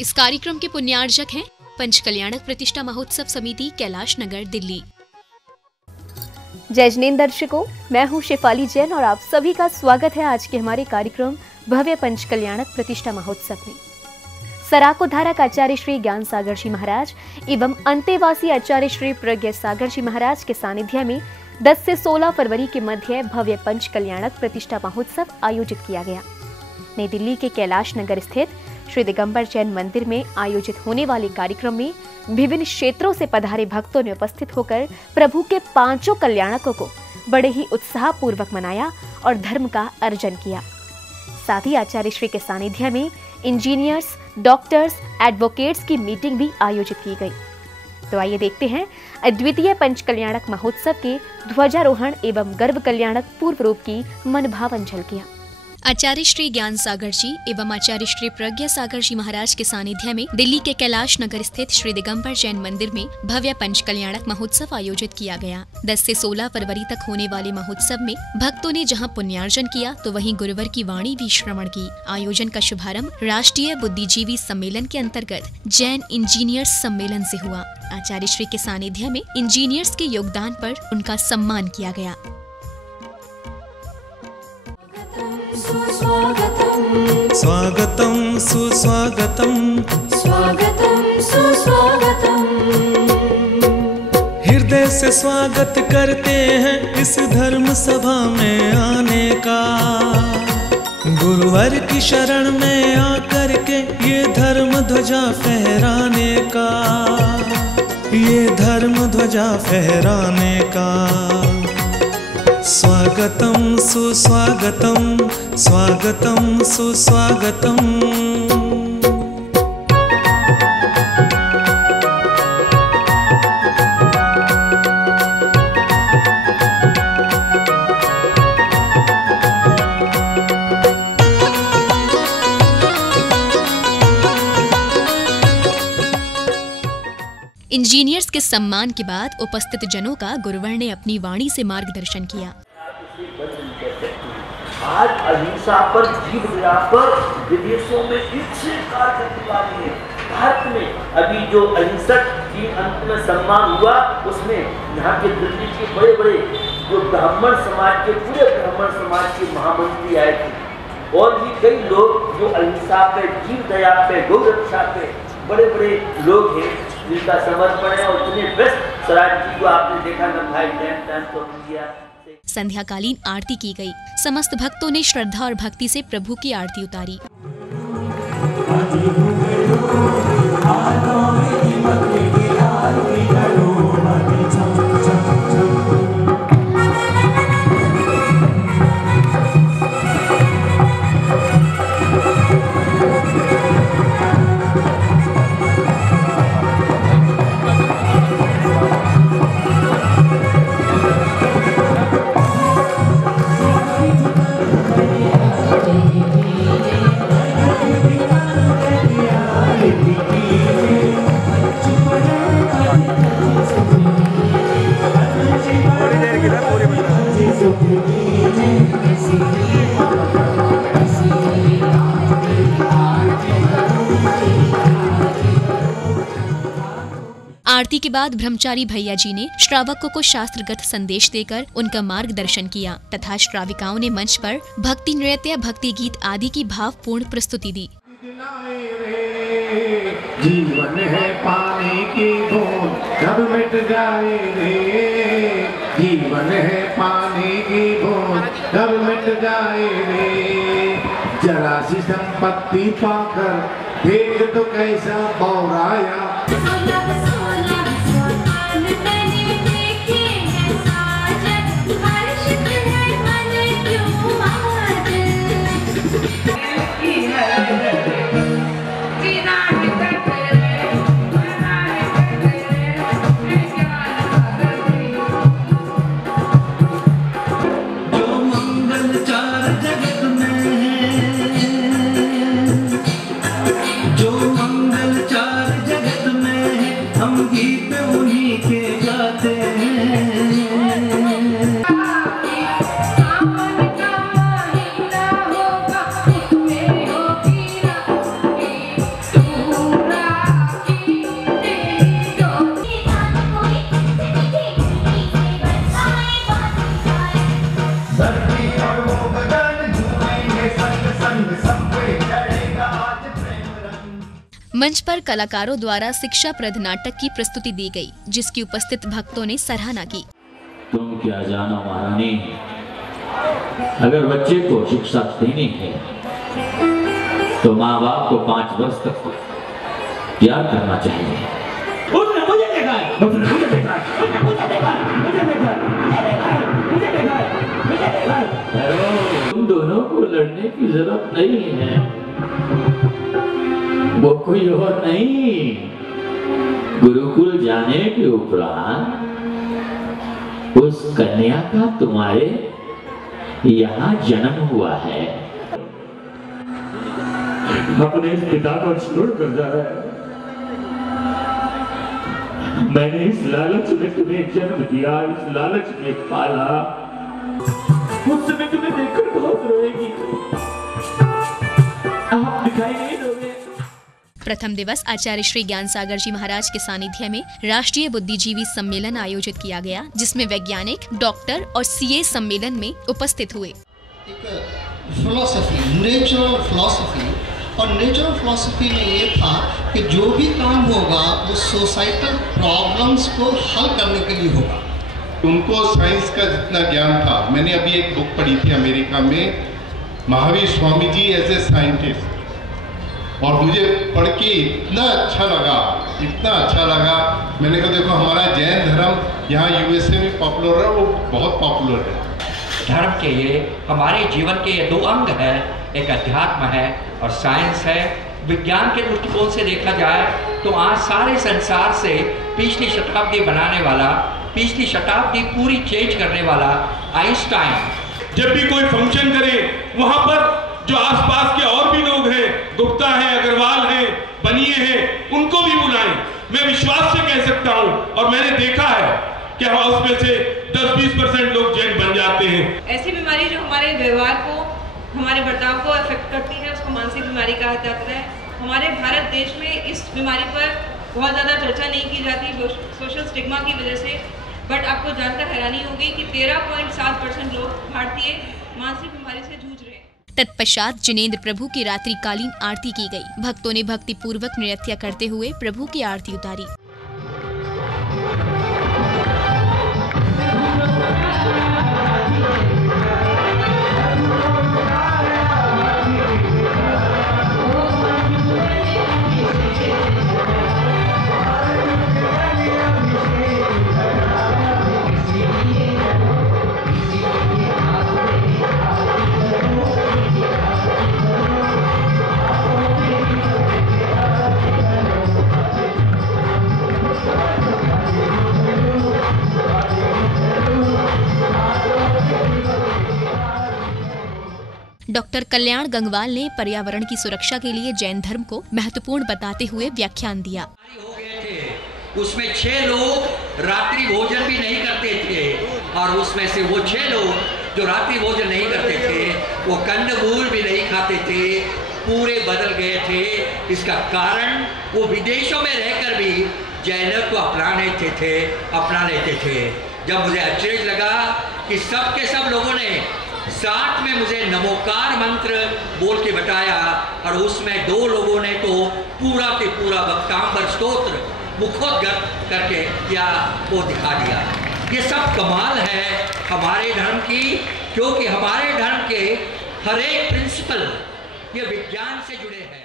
इस कार्यक्रम के पुण्यार्जक हैं पंच कल्याणक प्रतिष्ठा महोत्सव समिति कैलाश नगर दिल्ली। जय जिनेंद्र दर्शकों, मैं हूं शेफाली जैन और आप सभी का स्वागत है आज के हमारे कार्यक्रम भव्य पंच कल्याणक प्रतिष्ठा महोत्सव में। सराकोधारक आचार्य श्री ज्ञान सागर जी महाराज एवं अंतेवासी आचार्य श्री प्रज्ञा सागर जी महाराज के सानिध्य में 10 से 16 फरवरी के मध्य भव्य पंच कल्याणक प्रतिष्ठा महोत्सव आयोजित किया गया। नई दिल्ली के कैलाश नगर स्थित श्री दिगंबर जैन मंदिर में आयोजित होने वाले कार्यक्रम में विभिन्न क्षेत्रों से पधारे भक्तों ने उपस्थित होकर प्रभु के 5 कल्याणकों को बड़े ही उत्साह पूर्वक मनाया और धर्म का अर्जन किया। साथ ही आचार्य श्री के सानिध्य में इंजीनियर्स, डॉक्टर्स, एडवोकेट्स की मीटिंग भी आयोजित की गई। तो आइए देखते हैं अद्वितीय पंच कल्याणक महोत्सव के ध्वजारोहण एवं गर्भ कल्याणक पूर्व रूप की मनभावन झलकियां। आचार्य श्री ज्ञान सागर जी एवं आचार्य श्री प्रज्ञा सागर जी महाराज के सानिध्य में दिल्ली के कैलाश नगर स्थित श्री दिगंबर जैन मंदिर में भव्य पंच कल्याणक महोत्सव आयोजित किया गया। 10 से 16 फरवरी तक होने वाले महोत्सव में भक्तों ने जहां पुण्यार्जन किया तो वहीं गुरुवर की वाणी भी श्रवण की। आयोजन का शुभारंभ राष्ट्रीय बुद्धिजीवी सम्मेलन के अंतर्गत जैन इंजीनियर्स सम्मेलन से हुआ। आचार्य श्री के सानिध्य में इंजीनियर्स के योगदान पर उनका सम्मान किया गया। स्वागतम सुस्वागतम, स्वागतम सुस्वागतम। हृदय से स्वागत करते हैं इस धर्म सभा में आने का। गुरुवर की शरण में आकर के ये धर्म ध्वजा फहराने का, ये धर्म ध्वजा फहराने का। स्वागतम सुस्वागतम, स्वागतम सुस्वागतम। इंजीनियर्स के सम्मान के बाद उपस्थित जनों का गुरुवर ने अपनी वाणी से मार्गदर्शन किया। आज अहिंसा पर, जीव दया पर विदेशों में इच्छे कार्य करने वाली है। भारत में अभी जो अहिंसक की अंत में सम्मान हुआ उसमें यहाँ के दिल्ली के बड़े बड़े जो ब्राह्मण समाज के, पूरे ब्राह्मण समाज के महामंत्री आए थे और भी कई लोग जो अहिंसा पे, जीव दया पे, गौ रक्षा पे बड़े बड़े लोग हैं जिनका समर्पण है। और इतने बेस्ट स्वराज जी को आपने देखा ना भाई, टाइम तो किया। संध्याकालीन आरती की गई। समस्त भक्तों ने श्रद्धा और भक्ति से प्रभु की आरती उतारी। आरती के बाद ब्रह्मचारी भैया जी ने श्रावकों को शास्त्रगत संदेश देकर उनका मार्गदर्शन किया तथा श्राविकाओं ने मंच पर भक्ति नृत्य, भक्ति गीत आदि की भावपूर्ण प्रस्तुति दी। जीवन है पानी की बूंद कब मिट जाए रे, जीवन है पानी की बूंद कब मिट जाए रे। जरा सी संपत्ति पाकर देख तो कैसा बौराया। हम मंच पर कलाकारों द्वारा शिक्षाप्रद नाटक की प्रस्तुति दी गई, जिसकी उपस्थित भक्तों ने सराहना की। तुम क्या जानो महारानी, अगर बच्चे को शिक्षा देनी है तो माँ बाप को 5 वर्ष तक प्यार करना चाहिए। उसने मुझे देखा है, उसने मुझे देखा है, उसने मुझे देखा है, मुझे देखा है, मुझे देखा है, मुझे देखा है। तुम दोनों को लड़ने की जरूरत नहीं है, वो कोई और नहीं, गुरुकुल जाने के उपरांत उस कन्या का तुम्हारे यहाँ जन्म हुआ है। अपने इस पिता को छोड़ कर जा रहा है। मैंने इस लालच में तुम्हें जन्म दिया, इस लालच में पाला, उस समय तुम्हें देखकर बहुत रोएगी, आप दिखाई नहीं दोगे। प्रथम दिवस आचार्य श्री ज्ञान सागर जी महाराज के सानिध्य में राष्ट्रीय बुद्धिजीवी सम्मेलन आयोजित किया गया, जिसमें वैज्ञानिक, डॉक्टर और सीए सम्मेलन में उपस्थित हुए। फिलॉसफी, नेचुरल फिलॉसफी, और नेचुरल फिलॉसफी में ये था कि जो भी काम होगा वो सोसाइटल प्रॉब्लम्स को हल करने के लिए होगा। उनको साइंस का जितना ज्ञान था, मैंने अभी एक बुक पढ़ी थी अमेरिका में, Mahavir Swami ji as a scientist, और मुझे पढ़ के इतना अच्छा लगा। मैंने कहा देखो हमारा जैन धर्म यहाँ यूएसए में पॉपुलर है, वो बहुत पॉपुलर है। धर्म के ये हमारे जीवन के ये 2 अंग है, एक अध्यात्म है और साइंस है। विज्ञान के दृष्टिकोण से देखा जाए तो आज सारे संसार से पिछली शताब्दी बनाने वाला, पिछली शताब्दी पूरी चेंज करने वाला आइंस्टाइन, जब भी कोई फंक्शन करे वहाँ पर जो आसपास के और भी लोग हैं, गुप्ता हैं, अग्रवाल हैं, बनिए हैं, उनको भी बुलाएं। मैं विश्वास से कह सकता हूँ और मैंने देखा है कि उसमें से 10-20% लोग जैन बन जाते हैं। ऐसी बीमारी जो हमारे व्यवहार को, हमारे बर्ताव को अफेक्ट करती है, उसको मानसिक बीमारी कहा जाता है। हमारे भारत देश में इस बीमारी पर बहुत ज़्यादा चर्चा नहीं की जाती सोशल स्टिग्मा की वजह से, बट आपको जानकर हैरानी होगी कि 13.7% लोग भारतीय मानसिक बीमारी से जूझ रहे हैं। तत्पश्चात जिनेंद्र प्रभु की रात्रिकालीन आरती की गई। भक्तों ने भक्ति पूर्वक नृत्य करते हुए प्रभु की आरती उतारी। डॉक्टर कल्याण गंगवाल ने पर्यावरण की सुरक्षा के लिए जैन धर्म को महत्वपूर्ण बताते हुए व्याख्यान दिया। हो गए थे, उसमें 6 लोग रात्रि भोजन भी नहीं करते थे, और उसमें से वो 6 लोग जो रात्रि भोजन नहीं करते थे वो कंदमूल भी नहीं खाते थे, पूरे बदल गए थे। इसका कारण वो विदेशों में रहकर भी जैनों को अपना लेते थे। जब मुझे आश्चर्य लगा कि सब के सब लोगों ने साथ में मुझे नमोकार मंत्र बोल के बताया, और उसमें 2 लोगों ने तो पूरा के पूरा वक्तांबर स्तोत्र मुखोद्गत करके क्या वो दिखा दिया। ये सब कमाल है हमारे धर्म की, क्योंकि हमारे धर्म के हर एक प्रिंसिपल ये विज्ञान से जुड़े हैं।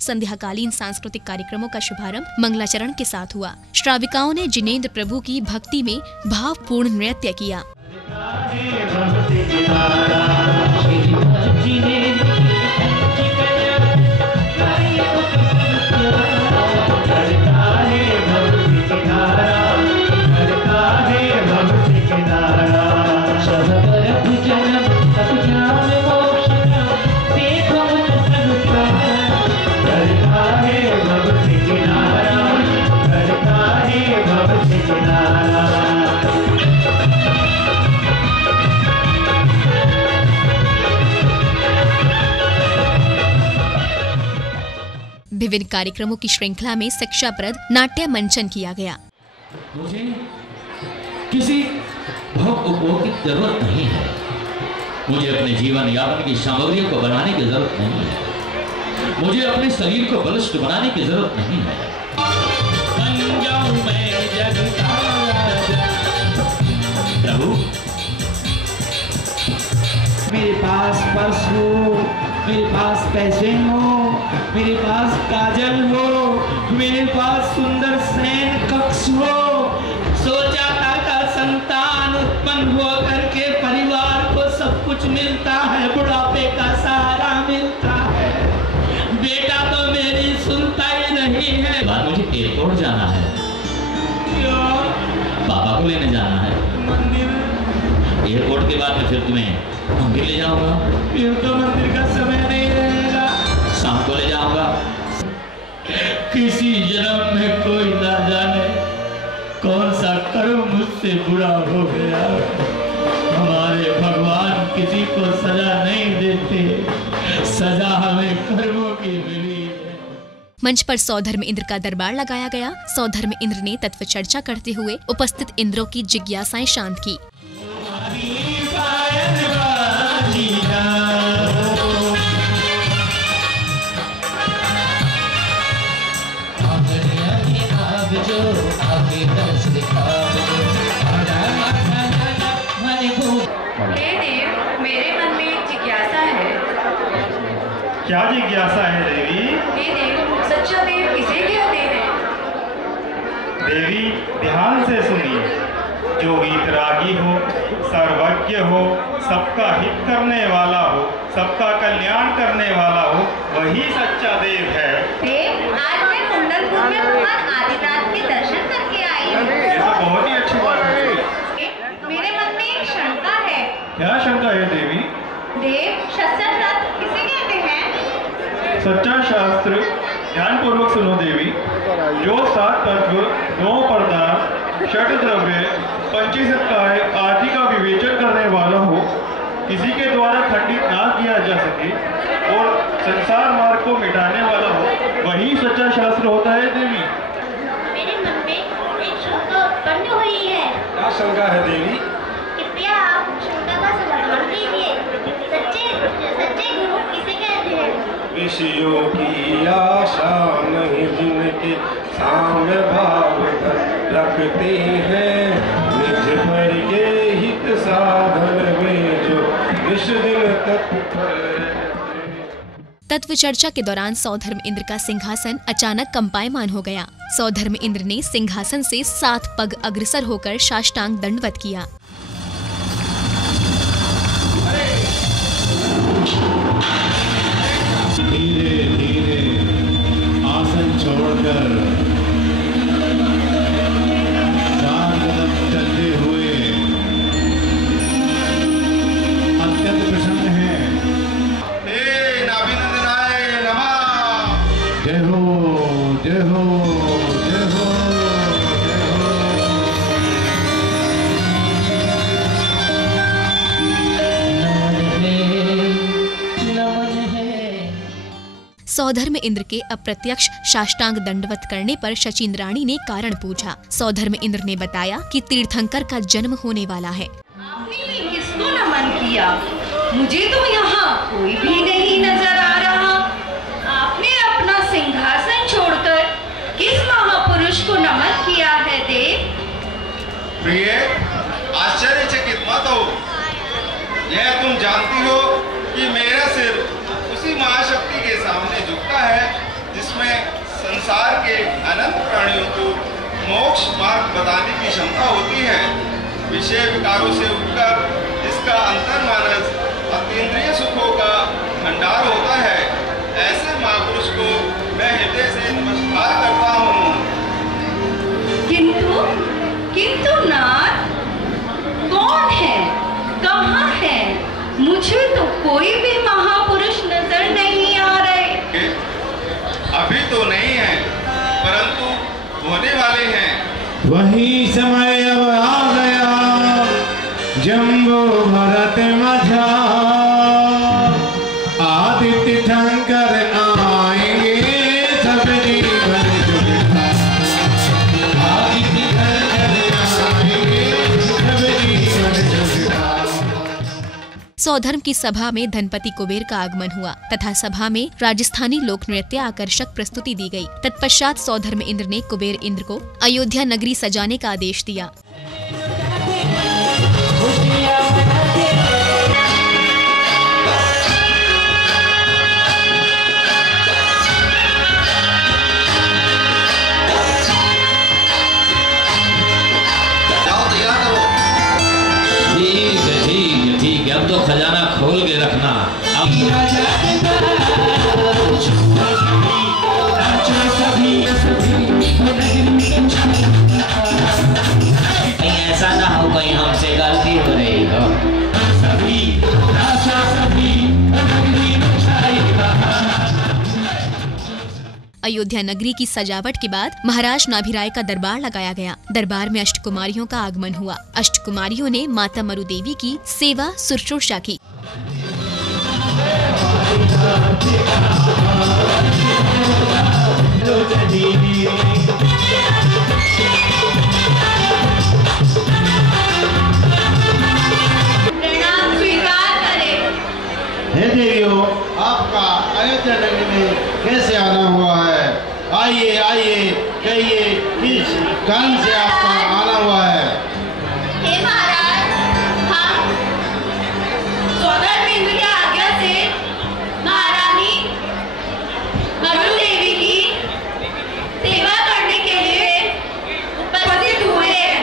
संध्याकालीन सांस्कृतिक कार्यक्रमों का शुभारंभ मंगलाचरण के साथ हुआ। श्राविकाओं ने जिनेंद्र प्रभु की भक्ति में भावपूर्ण नृत्य किया। विभिन्न कार्यक्रमों की श्रृंखला में शिक्षाप्रद नाट्य मंचन किया गया। मुझे किसी भोग उपभोग की जरूरत नहीं है, मुझे अपने जीवन यापन की सामग्रियों को बनाने की जरूरत नहीं है। मुझे अपने शरीर को बलिष्ठ बनाने की जरूरत नहीं है। बन जाऊं मैं जग का राजा। प्रभु, मेरे पास पर्स हो, मेरे पास पैसे हो, मेरे पास काजल हो, मेरे पास सुंदर शयन कक्ष हो, सोचाता का संतान उत्पन्न हो करके परिवार को सब कुछ मिलता है, बुढ़ापे का सहारा मिलता है। बेटा तो मेरी सुनता ही नहीं है। बाद मुझे एयरपोर्ट जाना है, पापा को लेने जाना है मंदिर। एयरपोर्ट के बाद में फिर तुम्हें मंदिर ले जाऊंगा। फिर तो मंदिर का समय नहीं रहेगा, शाम को ले जाऊंगा। किसी जन्म में कोई ना जाने कौन सा कर्म मुझसे बुरा हो गया। हमारे भगवान किसी को सजा नहीं देते, सजा हमें कर्मों की मिली है। मंच पर सौधर्म इंद्र का दरबार लगाया गया। सौधर्म इंद्र ने तत्व चर्चा करते हुए उपस्थित इंद्रों की जिज्ञासाएं शांत की। हे देव, मेरे मन में एक जिज्ञासा है। क्या जिज्ञासा है देवी? हे देव, सच्चा देव किसे कहते हैं? देवी ध्यान से सुनिए। जो वीतरागी हो, सर्वज्ञ हो, सबका हित करने वाला हो, सबका कल्याण करने वाला हो, वही सच्चा देव है। देव, आज मैं कुंडलपुर में भगवान आदिनाथ के दर्शन करके आई हूँ। ये तो बहुत ही अच्छी बात है। मेरे मन में एक शंका है। क्या शंका है देवी? देव, सच्चा शास्त्र किसे कहते हैं? सच्चा शास्त्र ध्यान पूर्वक सुनो देवी। जो 7 तत्व, 9 पदार्थ, 6 द्रव्य, 25 काय आदि का विवेचन करने वाला हो, किसी के द्वारा खंडित ना किया जा सके और संसार मार्ग को मिटाने वाला हो, वही सच्चा शास्त्र होता है देवी। मेरे मन में एक शंका उत्पन्न हुई है। क्या शंका है देवी? कृपया आप शंका का समाधान कीजिए। सच्चे गुरु किसे कहते हैं? विषयों की आशा नहीं जिनके साम्य भाव रखते हैं, निज पर के हित साधन में जो निश दिन तत्पर। तत्व चर्चा के दौरान सौधर्म इंद्र का सिंहासन अचानक कंपायमान हो गया। सौधर्म इंद्र ने सिंहासन से 7 पग अग्रसर होकर साष्टांग दंडवत किया। धीरे धीरे आसन छोड़कर 4 कदम चलते हुए अत्यंत प्रसन्न है। जय हो, जय हो, जय हो, जय हो। सौधर्म इंद्र के अप्रत्यक्ष साष्टांग दंडवत करने पर शचींद्राणी ने कारण पूछा। सौधर्म इंद्र ने बताया कि तीर्थंकर का जन्म होने वाला है। आपने ये किसको नमन किया? मुझे तो यहाँ कोई भी नहीं नजर आ रहा। आपने अपना सिंहासन छोड़कर किस महापुरुष को नमन किया है देव? प्रिय, आश्चर्यचकित मत हो। यह तुम जानती हो कि मेरा सिर उसी महाशक्ति के सामने झुकता है जिसमें संसार के अनंत प्राणियों को मोक्ष मार्ग बताने की क्षमता होती है। विषय विकारों से उठकर इसका अंतर्मानस अतीन्द्रिय सुखों का भंडार होता है। ऐसे महापुरुष को मैं हृदय से नमस्कार करता हूँ। किंतु नाथ, कौन है, कहाँ है? मुझे तो कोई भी महापुरुष नजर नहीं आ रहे। अभी तो नहीं है, परंतु होने वाले हैं। वही समय अब आ गया, जम्बो भरत मझा, आदित्य ठंकर आएंगे सब जीवन जुटा। आदित्य ठंकर आएंगे सब जीवन जुटा। सौधर्म की सभा में धनपति कुबेर का आगमन हुआ तथा सभा में राजस्थानी लोक नृत्य आकर्षक प्रस्तुति दी गई। तत्पश्चात सौधर्म इंद्र ने कुबेर इंद्र को अयोध्या नगरी सजाने का आदेश दिया। अब तो खजाना खोल के रखना। ऐसा ना हो कहीं हमसे गलती हो रही हो। अयोध्या नगरी की सजावट के बाद महाराज नाभिराय का दरबार लगाया गया। दरबार में अष्टकुमारियों का आगमन हुआ। अष्टकुमारियों ने माता मरु देवी की सेवा शुश्रूषा की। प्रणाम स्वीकार करें। हे देवियों, आपका अयोध्या नगरी में कैसे आना हुआ है? आइए आइए, कहिए किस कारण से आपका आना हुआ है? हे महाराज, हम सौधर्म इंद्र की आज्ञा से महारानी मरु देवी की सेवा करने के लिए उपस्थित हुए हैं।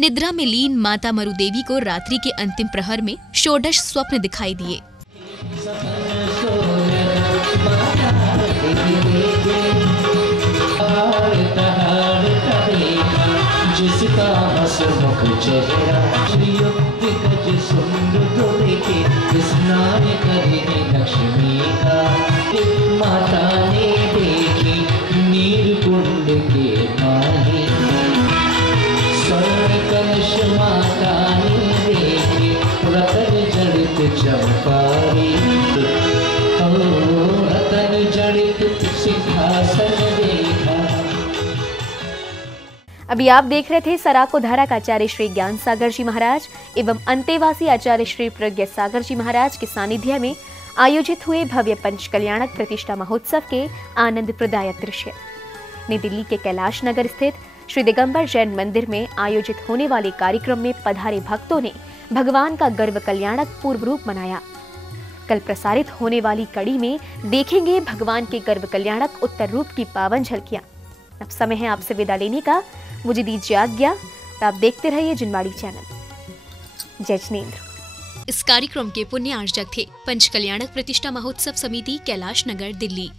निद्रा में लीन माता मरु देवी को रात्रि के अंतिम प्रहर में षोडश स्वप्न दिखाई दिए। जिसका हसमुख चेहरा स्नान करेगी लक्ष्मी का। माता ने देखी नीर कुंड के पानी, स्वर्ण कलश माता ने देखी रतन जड़ित चमकारी। रतन जड़ित सिंहासन देखा। अभी आप देख रहे थे सराको धारा का आचार्य श्री ज्ञान सागर जी महाराज एवं अंतेवासी आचार्य श्री प्रज्ञा सागर जी महाराज के सानिध्य में आयोजित हुए भव्य पंच कल्याणक प्रतिष्ठा महोत्सव के आनंद प्रदायक दृश्य। नई दिल्ली के कैलाश नगर स्थित श्री दिगंबर जैन मंदिर में आयोजित होने वाले कार्यक्रम में पधारे भक्तों ने भगवान का गर्व कल्याणक पूर्व रूप मनाया। कल प्रसारित होने वाली कड़ी में देखेंगे भगवान के गर्व कल्याणक उत्तर रूप की पावन झलकियां। अब समय है आपसे विदा लेने का। मुझे दीजिए आज्ञा और आप देखते रहिए जिनवाड़ी चैनल। जय जिनेंद्र। इस कार्यक्रम के पुण्य आर्जक थे पंच कल्याणक प्रतिष्ठा महोत्सव समिति कैलाश नगर दिल्ली।